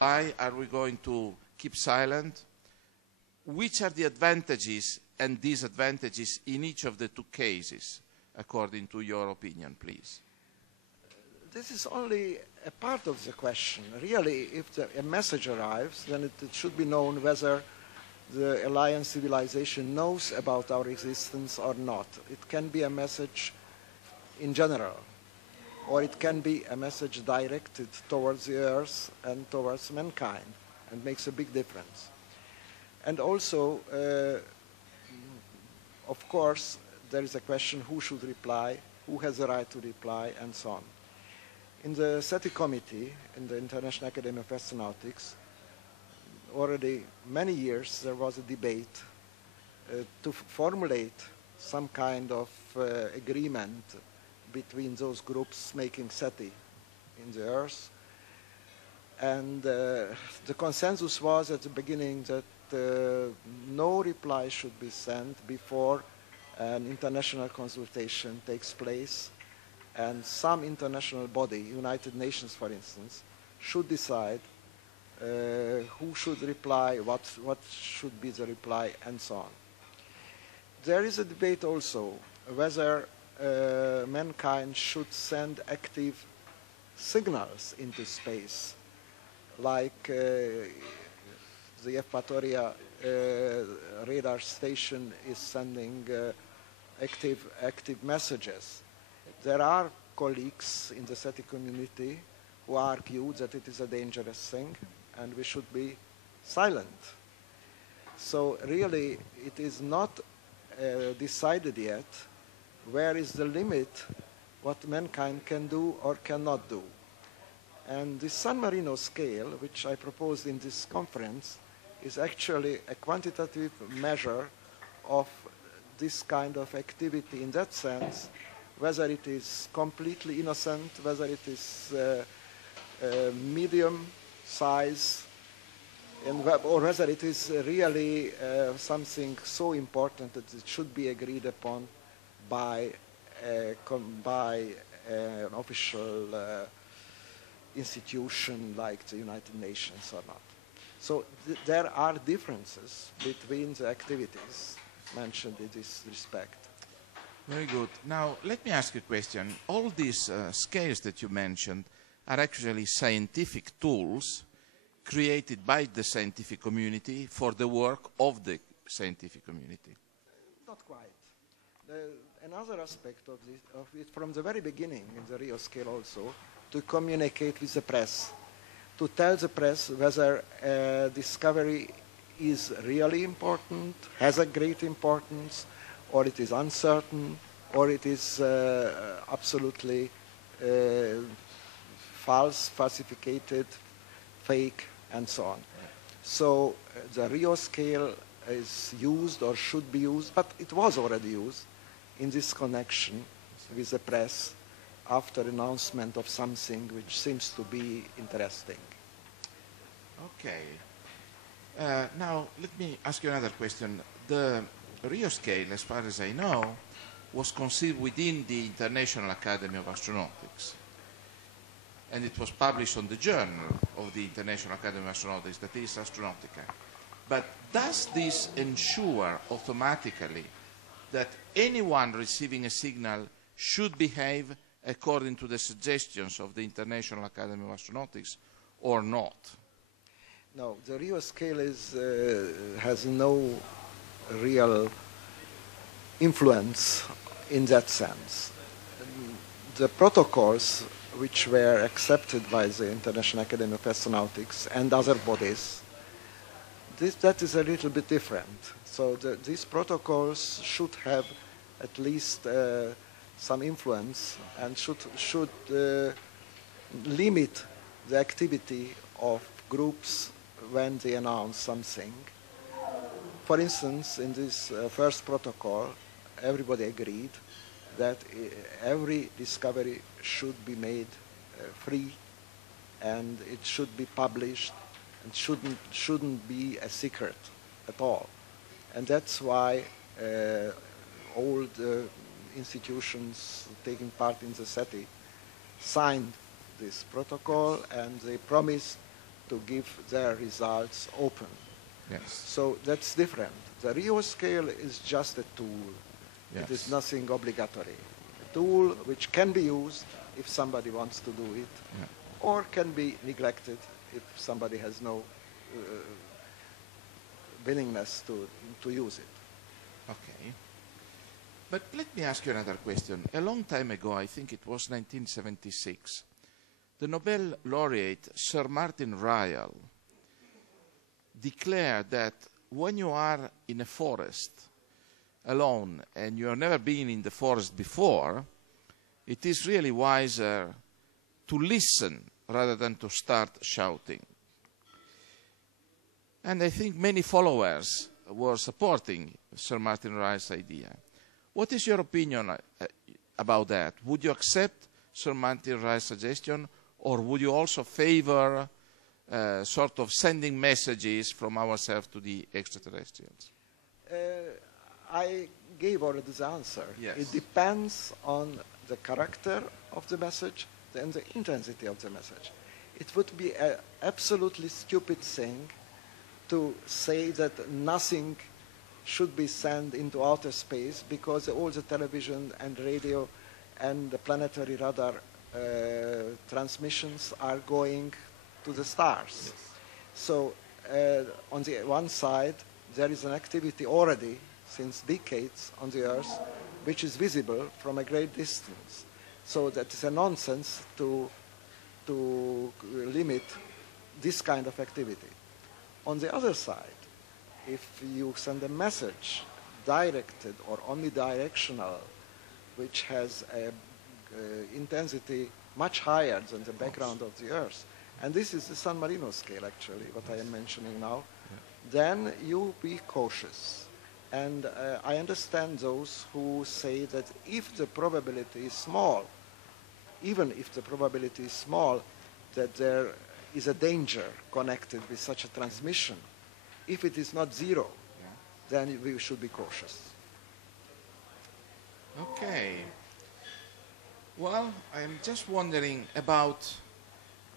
Why are we going to keep silent? Which are the advantages and disadvantages in each of the two cases, according to your opinion, please? This is only a part of the question. Really, if a message arrives, then it should be known whether the alliance civilization knows about our existence or not. It can be a message in general, or it can be a message directed towards the Earth and towards mankind, and makes a big difference. And also, of course, there is a question who should reply, who has the right to reply, and so on. In the SETI committee, in the International Academy of Astronautics, already many years there was a debate to formulate some kind of agreement between those groups making SETI in the Earth. And the consensus was at the beginning that no reply should be sent before an international consultation takes place, and some international body, United Nations for instance, should decide who should reply, what should be the reply, and so on. There is a debate also whether mankind should send active signals into space, like the Eupatoria radar station is sending active messages. There are colleagues in the SETI community who argue that it is a dangerous thing and we should be silent. So really it is not decided yet where is the limit what mankind can do or cannot do. And the San Marino scale, which I proposed in this conference, is actually a quantitative measure of this kind of activity in that sense, whether it is completely innocent, whether it is medium size, or whether it is really something so important that it should be agreed upon by an official institution like the United Nations or not. So there are differences between the activities mentioned in this respect. Very good. Now, let me ask you a question. All these scales that you mentioned are actually scientific tools created by the scientific community for the work of the scientific community. Not quite. Another aspect of it from the very beginning in the Rio scale also, to communicate with the press, to tell the press whether discovery is really important, has a great importance, or it is uncertain, or it is absolutely false, falsificated, fake, and so on. So the Rio scale is used or should be used, but it was already used in this connection with the press after announcement of something which seems to be interesting. Okay. Now, let me ask you another question. The Rio scale, as far as I know, was conceived within the International Academy of Astronautics. And it was published on the journal of the International Academy of Astronautics, that is Astronautica. But does this ensure automatically that anyone receiving a signal should behave according to the suggestions of the International Academy of Astronautics or not? No, the Rio scale has no real influence in that sense. The protocols which were accepted by the International Academy of Astronautics and other bodies, that is a little bit different. So these protocols should have at least some influence and should limit the activity of groups when they announce something. For instance, in this first protocol, everybody agreed that every discovery should be made free, and it should be published, and shouldn't be a secret at all. And that's why all the institutions taking part in the SETI signed this protocol, and they promised to give their results open. Yes. So that's different. The Rio scale is just a tool. Yes. It is nothing obligatory. A tool which can be used if somebody wants to do it, Yeah. or can be neglected if somebody has no willingness to use it. Okay. But let me ask you another question. A long time ago, I think it was 1976, the Nobel laureate Sir Martin Ryle declared that when you are in a forest alone and you have never been in the forest before, it is really wiser to listen rather than to start shouting. And I think many followers were supporting Sir Martin Ryle's idea. What is your opinion about that? Would you accept Sir Martin Ryle's suggestion, or would you also favor sort of sending messages from ourselves to the extraterrestrials? I gave already the answer. Yes. It depends on the character of the message and the intensity of the message. It would be an absolutely stupid thing to say that nothing should be sent into outer space because all the television and radio and the planetary radar transmissions are going to the stars. Yes. So on the one side, there is an activity already since decades on the Earth which is visible from a great distance. So that is a nonsense to limit this kind of activity. On the other side, if you send a message directed or omnidirectional, which has an intensity much higher than the background of the Earth, and this is the San Marino scale actually, what I am mentioning now, then you be cautious. And I understand those who say that if the probability is small, even if the probability is small, that there is a danger connected with such a transmission. If it is not zero, then we should be cautious. Okay. Well, I'm just wondering about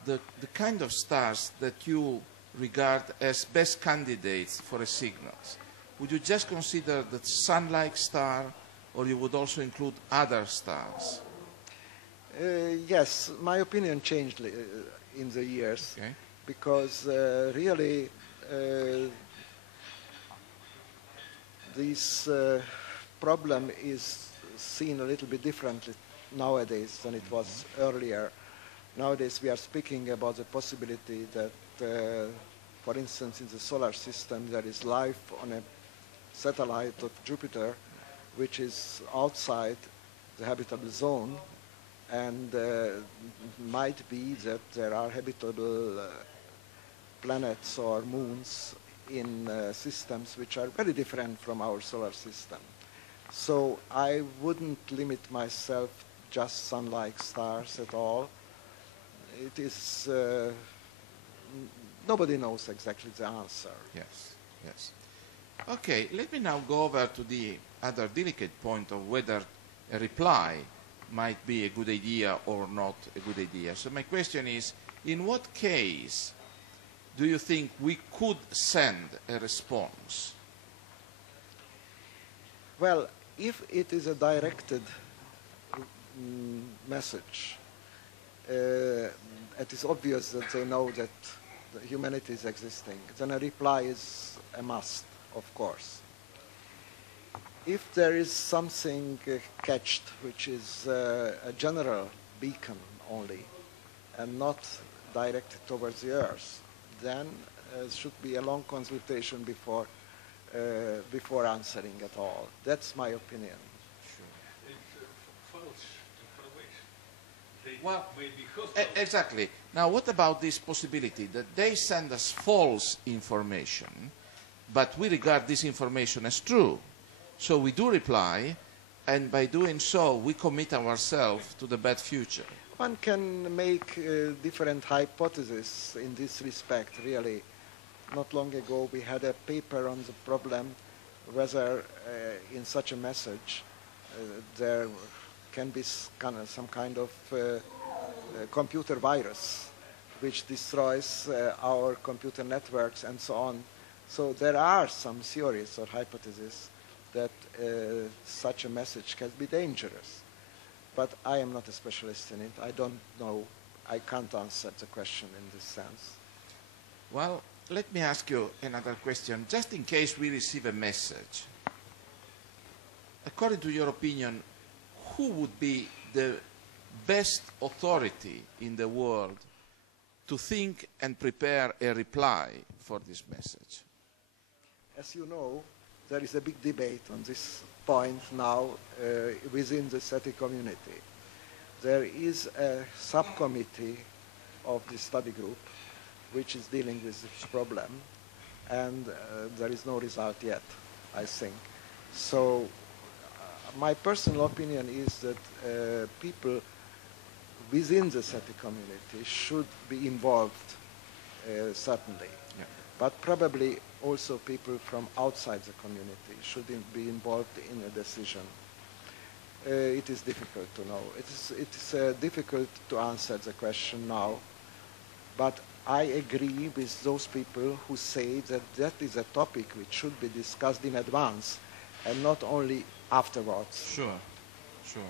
the kind of stars that you regard as best candidates for a signal. Would you just consider the sun-like star, or you would also include other stars? Yes, my opinion changed in the years, Okay. because really this problem is seen a little bit differently nowadays than it was earlier. Nowadays we are speaking about the possibility that, for instance, in the solar system there is life on a satellite of Jupiter which is outside the habitable zone, and might be that there are habitable planets or moons in systems which are very different from our solar system. So I wouldn't limit myself just sun-like stars at all. It is, nobody knows exactly the answer. Yes, yes. Okay, let me now go over to the other delicate point of whether a reply might be a good idea or not a good idea. So my question is, in what case do you think we could send a response? Well, if it is a directed message, it is obvious that they know that the humanity is existing, then a reply is a must, of course. If there is something catched which is a general beacon only and not directed towards the Earth, then it should be a long consultation before answering at all. That's my opinion. It's false information. They Well, may be hostile. Exactly. Now, what about this possibility that they send us false information, but we regard this information as true? So we do reply, and by doing so, we commit ourselves to the bad future. One can make different hypotheses in this respect, really. Not long ago, we had a paper on the problem whether in such a message there can be some kind of computer virus which destroys our computer networks and so on. So there are some theories or hypotheses that such a message can be dangerous. But I am not a specialist in it. I don't know. I can't answer the question in this sense. Well, let me ask you another question. Just in case we receive a message, according to your opinion, who would be the best authority in the world to think and prepare a reply for this message? As you know, there is a big debate on this point now within the SETI community. There is a subcommittee of the study group which is dealing with this problem, and there is no result yet, I think. So my personal opinion is that people within the SETI community should be involved, certainly. Yeah. But probably also people from outside the community should be involved in a decision. It is difficult to know. It is difficult to answer the question now, but I agree with those people who say that that is a topic which should be discussed in advance and not only afterwards. Sure, sure.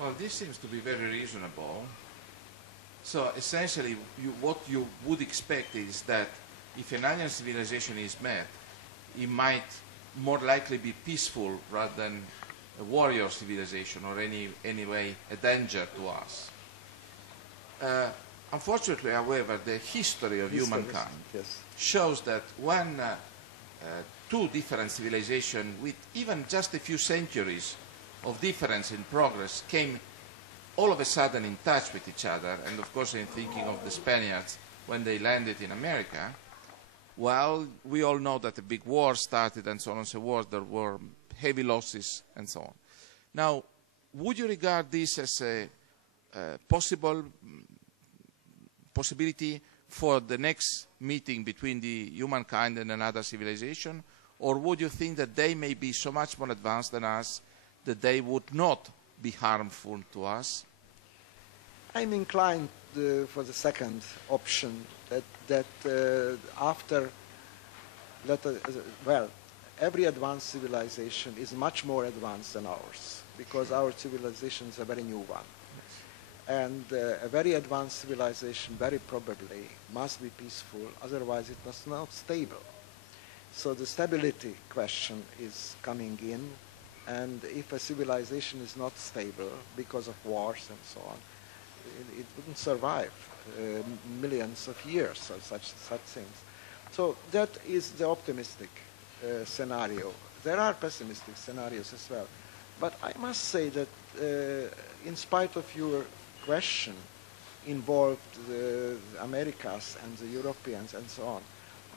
Well, this seems to be very reasonable. So essentially, what you would expect is that if an alien civilization is met, it might more likely be peaceful rather than a warrior civilization or anyway a danger to us. Unfortunately, however, the history of humankind shows that when two different civilizations with even just a few centuries of difference in progress came all of a sudden in touch with each other, and of course in thinking of the Spaniards when they landed in America, well, we all know that a big war started and so on and so forth. There were heavy losses and so on. Now, would you regard this as a possibility for the next meeting between the humankind and another civilization, or would you think that they may be so much more advanced than us that they would not be harmful to us? I'm inclined for the second option, that after, well, every advanced civilization is much more advanced than ours, because our civilization is a very new one. And a very advanced civilization very probably must be peaceful, otherwise it was not stable. So the stability question is coming in, and if a civilization is not stable because of wars and so on, it wouldn't survive millions of years or such things. So that is the optimistic scenario. There are pessimistic scenarios as well. But I must say that in spite of your question involved the Americas and the Europeans and so on,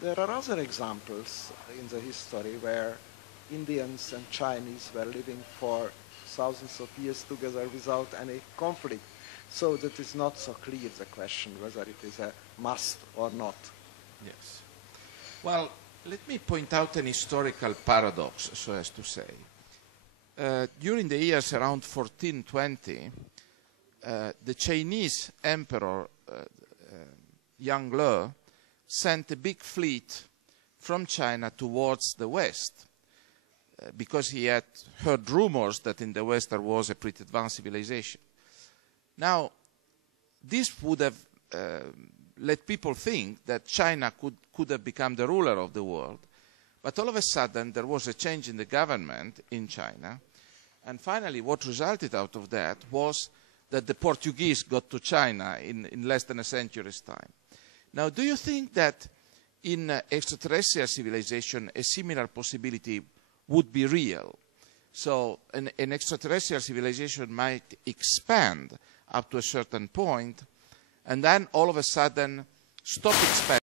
there are other examples in the history where Indians and Chinese were living for thousands of years together without any conflict. So that is not so clear, the question, whether it is a must or not. Yes. Well, let me point out an historical paradox, so as to say. During the years around 1420, the Chinese emperor, Yang Le, sent a big fleet from China towards the West, because he had heard rumors that in the West there was a pretty advanced civilization. Now, this would have let people think that China could have become the ruler of the world. But all of a sudden, there was a change in the government in China. And finally, what resulted out of that was that the Portuguese got to China in less than a century's time. Now, do you think that in extraterrestrial civilization, a similar possibility would be real? So an extraterrestrial civilization might expand up to a certain point, and then all of a sudden stop expanding